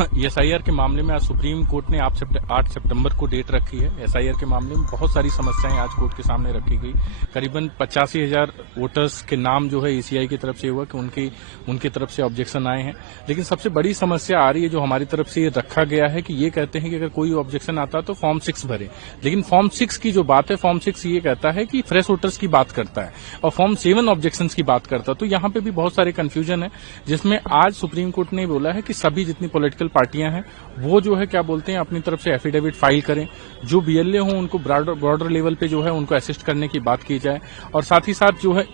SIR के मामले में आज सुप्रीम कोर्ट ने 8 सितंबर को डेट रखी है। एसआईआर के मामले में बहुत सारी समस्याएं आज कोर्ट के सामने रखी गई। करीबन 85,000 वोटर्स के नाम जो है ईसीआई की तरफ से हुआ कि उनकी तरफ से ऑब्जेक्शन आए हैं। लेकिन सबसे बड़ी समस्या आ रही है जो हमारी तरफ से रखा गया है कि ये कहते हैं कि अगर कोई ऑब्जेक्शन आता तो फॉर्म 6 भरे, लेकिन फॉर्म 6 की जो बात है, फॉर्म 6 ये कहता है कि फ्रेश वोटर्स की बात करता है और फॉर्म 7 ऑब्जेक्शन की बात करता है। तो यहाँ पे भी बहुत सारे कंफ्यूजन है, जिसमें आज सुप्रीम कोर्ट ने बोला है कि सभी जितनी पॉलिटिकल पार्टियां हैं वो जो है क्या बोलते हैं अपनी तरफ से एफिडेविट फाइल करें, जो बीएलए हो उनको बॉर्डर लेवल पे जो है उनको असिस्ट करने की बात की जाए, और साथ ही साथ जो है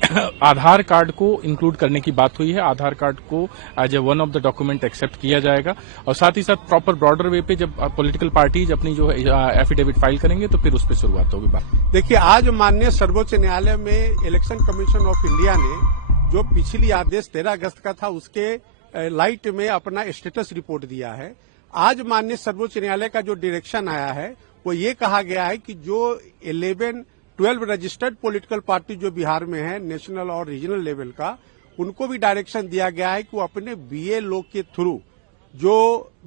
आधार कार्ड को इंक्लूड करने की बात हुई है। आधार कार्ड को as a one of the document accept किया जाएगा, और साथ ही साथ प्रॉपर बॉर्डर वे पे जब पॉलिटिकल पार्टीज अपनी जो है एफिडेविट फाइल करेंगे तो फिर उस पर शुरुआत होगी बात। देखिए, आज माननीय सर्वोच्च न्यायालय में इलेक्शन कमीशन ऑफ इंडिया ने जो पिछली आदेश 13 अगस्त का था उसके लाइट में अपना स्टेटस रिपोर्ट दिया है। आज माननीय सर्वोच्च न्यायालय का जो डायरेक्शन आया है वो ये कहा गया है कि जो 12 रजिस्टर्ड पॉलिटिकल पार्टी जो बिहार में है नेशनल और रीजनल लेवल का, उनको भी डायरेक्शन दिया गया है कि वो अपने बीएलओ के थ्रू जो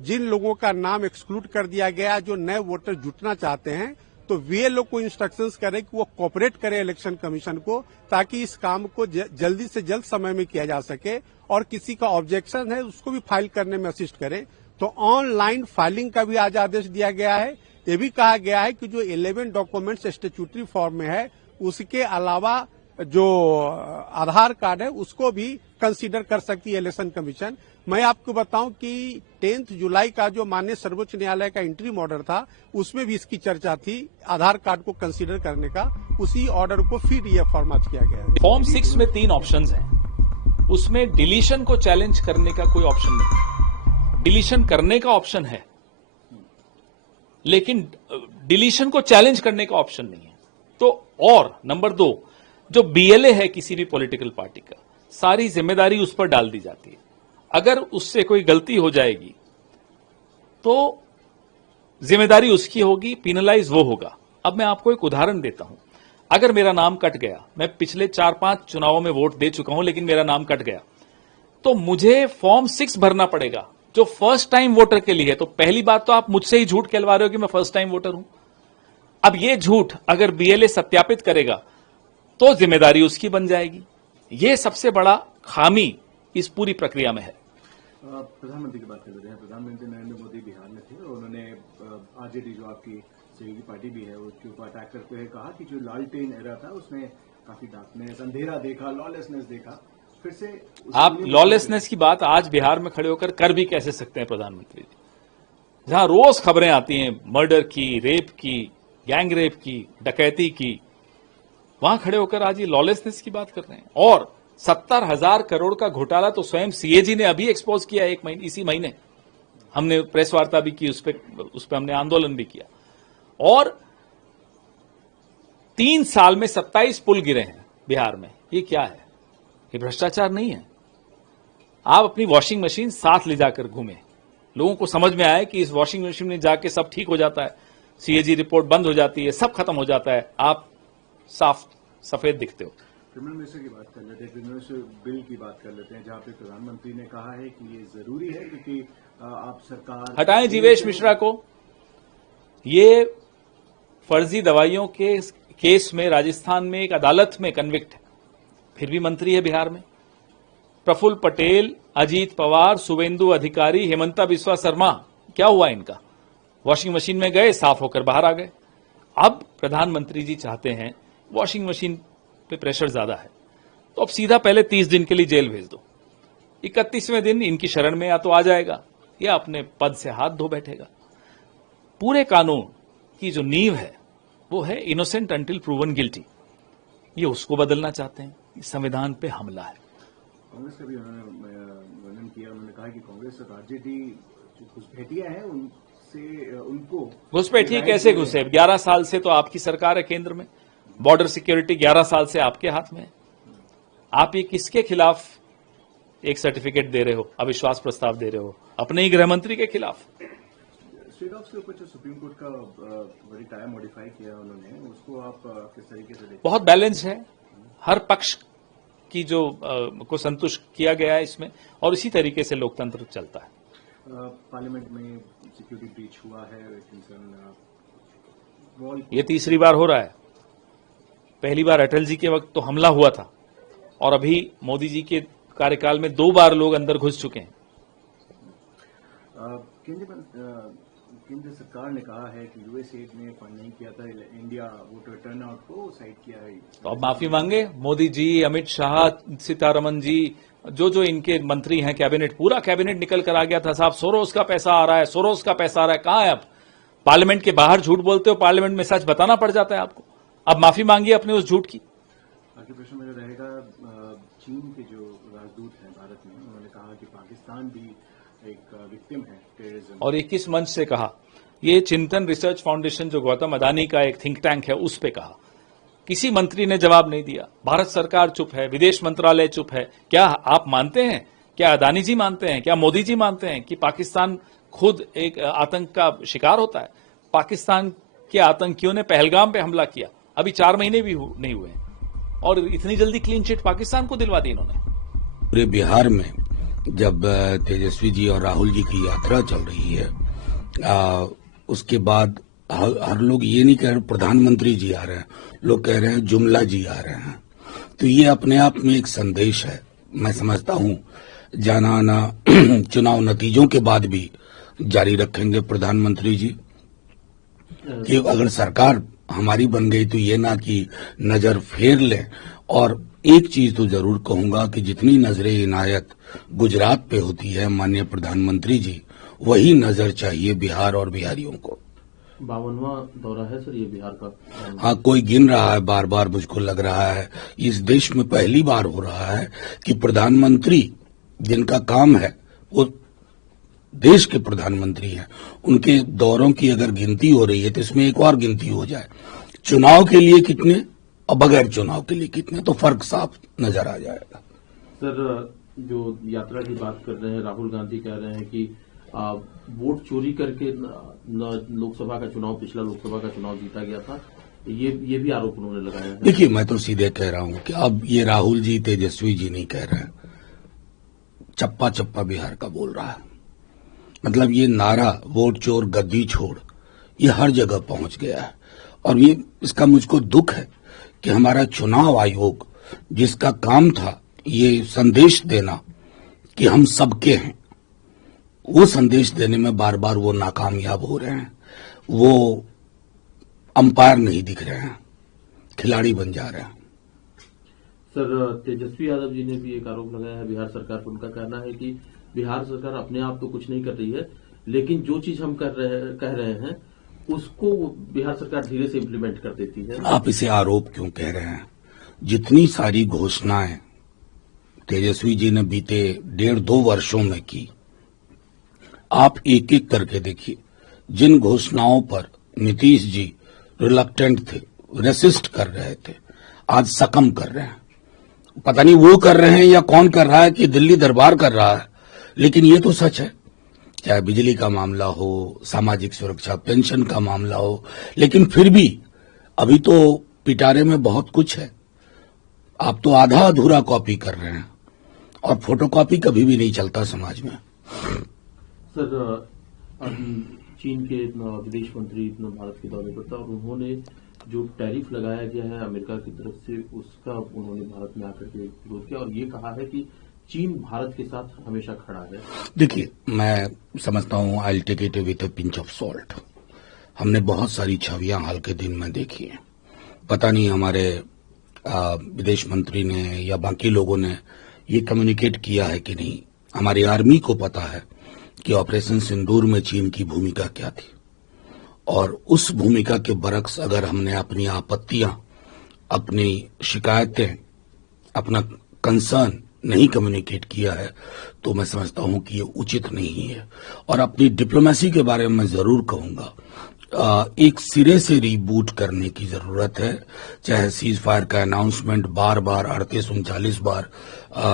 जिन लोगों का नाम एक्सक्लूड कर दिया गया, जो नए वोटर जुटना चाहते हैं, तो बीएलओ को इंस्ट्रक्शंस करें कि वो कोऑपरेट करे इलेक्शन कमीशन को, ताकि इस काम को जल्दी से जल्द समय में किया जा सके, और किसी का ऑब्जेक्शन है उसको भी फाइल करने में असिस्ट करे। तो ऑनलाइन फाइलिंग का भी आज आदेश दिया गया है। ये भी कहा गया है कि जो 11 डॉक्यूमेंट्स स्टैट्यूटरी फॉर्म में है उसके अलावा जो आधार कार्ड है उसको भी कंसीडर कर सकती है इलेक्शन कमीशन। मैं आपको बताऊं कि 10 जुलाई का जो माननीय सर्वोच्च न्यायालय का इंटरिम ऑर्डर था उसमें भी इसकी चर्चा थी, आधार कार्ड को कंसीडर करने का। उसी ऑर्डर को फिर ये फॉर्मेट किया गया है। फॉर्म 6 में 3 ऑप्शंस हैं, उसमें डिलीशन को चैलेंज करने का कोई ऑप्शन नहीं। डिलीशन करने का ऑप्शन है लेकिन डिलीशन को चैलेंज करने का ऑप्शन नहीं है। तो और नंबर 2, जो बीएलए है किसी भी पॉलिटिकल पार्टी का, सारी जिम्मेदारी उस पर डाल दी जाती है। अगर उससे कोई गलती हो जाएगी तो जिम्मेदारी उसकी होगी, पिनलाइज वो होगा। अब मैं आपको एक उदाहरण देता हूं। अगर मेरा नाम कट गया, मैं पिछले 4-5 चुनावों में वोट दे चुका हूं लेकिन मेरा नाम कट गया, तो मुझे फॉर्म 6 भरना पड़ेगा जो फर्स्ट टाइम वोटर के लिए है। तो पहली बात तो आप मुझसे ही झूठ कहलवा रहे हो कि मैं फर्स्ट टाइम वोटर हूं। अब ये झूठ अगर बीएलए सत्यापित करेगा तो जिम्मेदारी उसकी बन जाएगी। ये सबसे बड़ा खामी इस पूरी प्रक्रिया में है। प्रधानमंत्री की बात कर रहे हैं। प्रधानमंत्री नरेंद्र मोदी बिहार में थे और उन्होंने आरजेडी जो आपकी सहयोगी पार्टी भी है उसके ऊपर अटैक करते हुए कहा कि जो लालटेन एरा था उसमें काफी डार्कनेस, अंधेरा देखा, लॉलेसनेस देखा। फिर से आप लॉलेसनेस की बात आज बिहार में खड़े होकर कर भी कैसे सकते हैं प्रधानमंत्री जी, जहां रोज खबरें आती हैं मर्डर की, रेप की, गैंग रेप की, डकैती की, वहां खड़े होकर आज ये लॉलेसनेस की बात कर रहे हैं। और 70,000 करोड़ का घोटाला तो स्वयं सीएजी ने अभी एक्सपोज किया इसी महीने। हमने प्रेस वार्ता भी की, उस पर हमने आंदोलन भी किया। और 3 साल में 27 पुल गिरे हैं बिहार में। ये क्या है? ये भ्रष्टाचार नहीं है। आप अपनी वॉशिंग मशीन साथ ले जाकर घूमे, लोगों को समझ में आए कि इस वॉशिंग मशीन में जाके सब ठीक हो जाता है, सीएजी रिपोर्ट बंद हो जाती है, सब खत्म हो जाता है, आप साफ सफेद दिखते हो। क्रिमिनल मिनिस्टर की बात कर लेते हैं, क्रिमिनल बिल की बात कर लेते हैं, जहां पे प्रधानमंत्री ने कहा है कि ये जरूरी है क्योंकि आप सरकार हटाएं जीवेश मिश्रा को। ये फर्जी दवाइयों के केस में राजस्थान में एक अदालत में कन्विक्ट है, फिर भी मंत्री है बिहार में। प्रफुल्ल पटेल, अजीत पवार, शुवेंदु अधिकारी, हेमंता बिस्वा शर्मा, क्या हुआ इनका? वॉशिंग मशीन में गए, साफ होकर बाहर आ गए। अब प्रधानमंत्री जी चाहते हैं, वॉशिंग मशीन पे प्रेशर ज्यादा है तो अब सीधा पहले 30 दिन के लिए जेल भेज दो, 31वें दिन इनकी शरण में या तो आ जाएगा या अपने पद से हाथ धो बैठेगा। पूरे कानून की जो नींव है वो है इनोसेंट अंटिल प्रूवन गिल्टी। ये उसको बदलना चाहते हैं। संविधान पे हमला है। कांग्रेस का भी उन्होंने वर्णन किया। उन्होंने कहा कि कांग्रेस और आरजेडी जो घुसपैठिया है उनसे उनको घुसपैठिए कैसे घुसे? 11 साल से तो आपकी सरकार है केंद्र में, बॉर्डर सिक्योरिटी 11 साल से आपके हाथ में है। आप ये किसके खिलाफ एक सर्टिफिकेट दे रहे हो, अविश्वास प्रस्ताव दे रहे हो? अपने ही गृहमंत्री के खिलाफ। स्टेट ऑफ के ऊपर जो सुप्रीम कोर्ट का बड़ी टायर मॉडिफाई किया उन्होंने, उसको आप किस तरीके से देखते हैं? बहुत बैलेंस है, हर पक्ष की जो को संतुष्ट किया गया है इसमें, और इसी तरीके से लोकतंत्र चलता है। पार्लियामेंट में सिक्योरिटी ब्रीच हुआ है, वॉल ये तीसरी बार हो रहा है। पहली बार अटल जी के वक्त तो हमला हुआ था और अभी मोदी जी के कार्यकाल में 2 बार लोग अंदर घुस चुके हैं। केंद्र सरकार ने कहा है कि यूएसएड ने फंड नहीं किया था इंडिया वोटर टर्नआउट को, साइड किया है। तो अब माफी मांगे मोदी जी, अमित शाह, सीतारमन जी, जो इनके मंत्री हैं, कैबिनेट, पूरा कैबिनेट निकल कर आ गया था। साहब सोरोस का पैसा आ रहा है, सोरोस का पैसा आ रहा है। कहां है अब? पार्लियामेंट के बाहर झूठ बोलते हो, पार्लियामेंट में सच बताना पड़ जाता है आपको। अब माफी मांगिए अपने उस झूठ की। आगे प्रश्न मेरा रहेगा, चीन के जो राजदूत हैं भारत में, उन्होंने कहा कि पाकिस्तान भी एक विक्टिम है टेररिज्म। और ये किस मंच से कहा? ये चिंतन रिसर्च फाउंडेशन जो गौतम अदानी का एक थिंक टैंक है, उस पे कहा। किसी मंत्री ने जवाब नहीं दिया। भारत सरकार चुप है, विदेश मंत्रालय चुप है। क्या आप मानते हैं, क्या अदानी जी मानते हैं, क्या मोदी जी मानते हैं कि पाकिस्तान खुद एक आतंक का शिकार होता है? पाकिस्तान के आतंकियों ने पहलगाम पे हमला किया, अभी 4 महीने भी नहीं हुए हैं और इतनी जल्दी क्लीन चिट पाकिस्तान को दिलवा दी इन्होंने। पूरे बिहार में जब तेजस्वी जी और राहुल जी की यात्रा चल रही है, उसके बाद हर लोग ये नहीं कह रहे प्रधानमंत्री जी आ रहे हैं, लोग कह रहे हैं जुमला जी आ रहे हैं। तो ये अपने आप में एक संदेश है। मैं समझता हूं जाना आना चुनाव नतीजों के बाद भी जारी रखेंगे प्रधानमंत्री जी कि अगर सरकार हमारी बन गई तो ये ना कि नजर फेर लें। और एक चीज तो जरूर कहूंगा कि जितनी नजरें इनायत गुजरात पे होती है माननीय प्रधानमंत्री जी, वही नजर चाहिए बिहार और बिहारियों को। 52वां दौरा है सर ये बिहार का। हाँ, कोई गिन रहा है, बार बार मुझको लग रहा है इस देश में पहली बार हो रहा है कि प्रधानमंत्री जिनका काम है वो देश के प्रधानमंत्री हैं, उनके दौरों की अगर गिनती हो रही है तो इसमें एक और गिनती हो जाए, चुनाव के लिए कितने और बगैर चुनाव के लिए कितने, तो फर्क साफ नजर आ जाएगा। सर जो यात्रा की बात कर रहे हैं, राहुल गांधी कह रहे हैं कि वोट चोरी करके लोकसभा का चुनाव, पिछला लोकसभा का चुनाव जीता गया था, ये भी आरोप उन्होंने लगाया है। देखिए, मैं तो सीधे कह रहा हूं कि अब ये राहुल जी, तेजस्वी जी नहीं कह रहे हैं, चप्पा चप्पा बिहार का बोल रहा है। मतलब ये नारा वोट चोर गद्दी छोड़, ये हर जगह पहुंच गया है। और ये इसका मुझको दुख है कि हमारा चुनाव आयोग जिसका काम था ये संदेश देना कि हम सबके हैं, वो संदेश देने में बार बार वो नाकामयाब हो रहे हैं। वो अंपायर नहीं दिख रहे हैं, खिलाड़ी बन जा रहे हैं। सर तेजस्वी यादव जी ने भी एक आरोप लगाया है बिहार सरकार पर। उनका कहना है कि बिहार सरकार अपने आप तो कुछ नहीं कर रही है, लेकिन जो चीज हम कह रहे हैं उसको बिहार सरकार धीरे से इम्प्लीमेंट कर देती है। आप इसे आरोप क्यों कह रहे हैं? जितनी सारी घोषणाएं तेजस्वी जी ने बीते 1.5-2 वर्षों में की, आप एक एक करके देखिए। जिन घोषणाओं पर नीतीश जी रिलक्टेंट थे, रेसिस्ट कर रहे थे, आज सकम कर रहे हैं। पता नहीं वो कर रहे हैं या कौन कर रहा है कि दिल्ली दरबार कर रहा है, लेकिन ये तो सच है। चाहे बिजली का मामला हो, सामाजिक सुरक्षा पेंशन का मामला हो, लेकिन फिर भी अभी तो पिटारे में बहुत कुछ है। आप तो आधा अधूरा कॉपी कर रहे हैं और फोटोकॉपी कभी भी नहीं चलता समाज में। सर चीन के विदेश मंत्री भारत के दौरे पर था और उन्होंने जो टैरिफ लगाया गया है अमेरिका की तरफ से, उसका उन्होंने भारत में आकर के विरोध किया और ये कहा है कि चीन भारत के साथ हमेशा खड़ा है। देखिए, मैं समझता हूं I take it with a pinch of salt. हमने बहुत सारी छवियां हाल के दिन में देखी हैं। पता नहीं हमारे विदेश मंत्री ने या बाकी लोगों ने ये कम्युनिकेट किया है कि नहीं। हमारी आर्मी को पता है कि ऑपरेशन सिंदूर में चीन की भूमिका क्या थी, और उस भूमिका के बरक्स अगर हमने अपनी आपत्तियां, अपनी शिकायतें, अपना कंसर्न नहीं कम्युनिकेट किया है, तो मैं समझता हूं कि ये उचित नहीं है। और अपनी डिप्लोमेसी के बारे में मैं जरूर कहूंगा, एक सिरे से रीबूट करने की जरूरत है। चाहे सीज फायर का अनाउंसमेंट बार बार 38-39 बार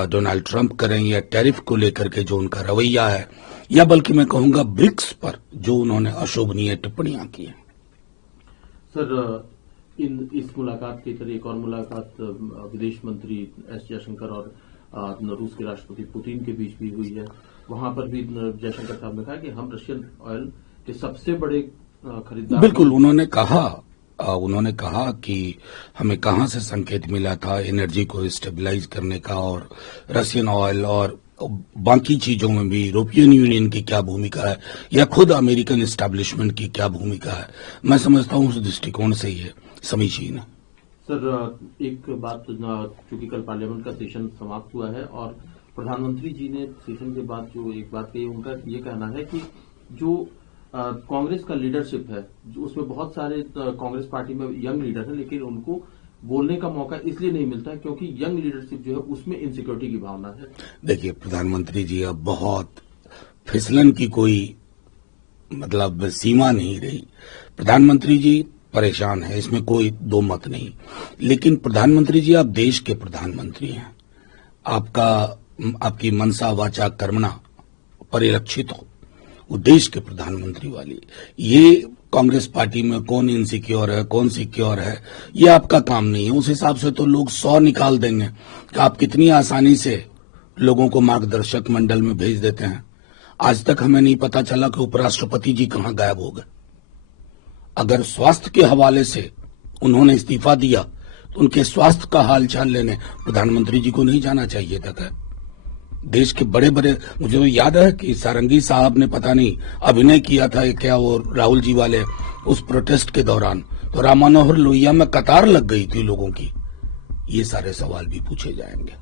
डोनाल्ड ट्रंप करें, या टैरिफ को लेकर के जो उनका रवैया है, या बल्कि मैं कहूंगा ब्रिक्स पर जो उन्होंने अशोभनीय टिप्पणियां की हैं। सर इस मुलाकात के तरह एक और मुलाकात विदेश मंत्री एस जयशंकर और रूस के राष्ट्रपति पुतिन के बीच भी हुई है। वहां पर भी जयशंकर साहब ने कहा कि हम रशियन ऑयल के सबसे बड़े खरीदार। बिल्कुल, उन्होंने कहा कि हमें कहां से संकेत मिला था एनर्जी को स्टेबलाइज करने का, और रशियन ऑयल और बाकी चीजों में भी यूरोपियन यूनियन की क्या भूमिका है या खुद अमेरिकन एस्टैब्लिशमेंट की क्या भूमिका है। मैं समझता हूं उस दृष्टिकोण से ये समीचीन है। सर, एक बात, चूंकि कल पार्लियामेंट का सेशन समाप्त हुआ है और प्रधानमंत्री जी ने सेशन के बाद जो एक बात कही, उनका ये कहना है कि जो कांग्रेस का लीडरशिप है, जो उसमें बहुत सारे कांग्रेस पार्टी में यंग लीडर हैं, लेकिन उनको बोलने का मौका इसलिए नहीं मिलता क्योंकि यंग लीडरशिप जो है उसमें इनसिक्योरिटी की भावना है। देखिए, प्रधानमंत्री जी अब बहुत फिसलन की कोई मतलब सीमा नहीं रही। प्रधानमंत्री जी परेशान है, इसमें कोई दो मत नहीं, लेकिन प्रधानमंत्री जी आप देश के प्रधानमंत्री हैं, आपकी मनसा वाचा कर्मणा परिलक्षित हो, वो देश के प्रधानमंत्री वाली। ये कांग्रेस पार्टी में कौन इनसिक्योर है, कौन सिक्योर है, ये आपका काम नहीं है। उस हिसाब से तो लोग 100 निकाल देंगे कि आप कितनी आसानी से लोगों को मार्गदर्शक मंडल में भेज देते हैं। आज तक हमें नहीं पता चला कि उपराष्ट्रपति जी कहां गायब हो गए। अगर स्वास्थ्य के हवाले से उन्होंने इस्तीफा दिया तो उनके स्वास्थ्य का हालचाल लेने प्रधानमंत्री जी को नहीं जाना चाहिए था। देश के बड़े बड़े, मुझे तो याद है कि सारंगी साहब ने पता नहीं अभिनय किया था क्या वो राहुल जी वाले उस प्रोटेस्ट के दौरान, तो राम मनोहर लोहिया में कतार लग गई थी लोगों की। ये सारे सवाल भी पूछे जाएंगे।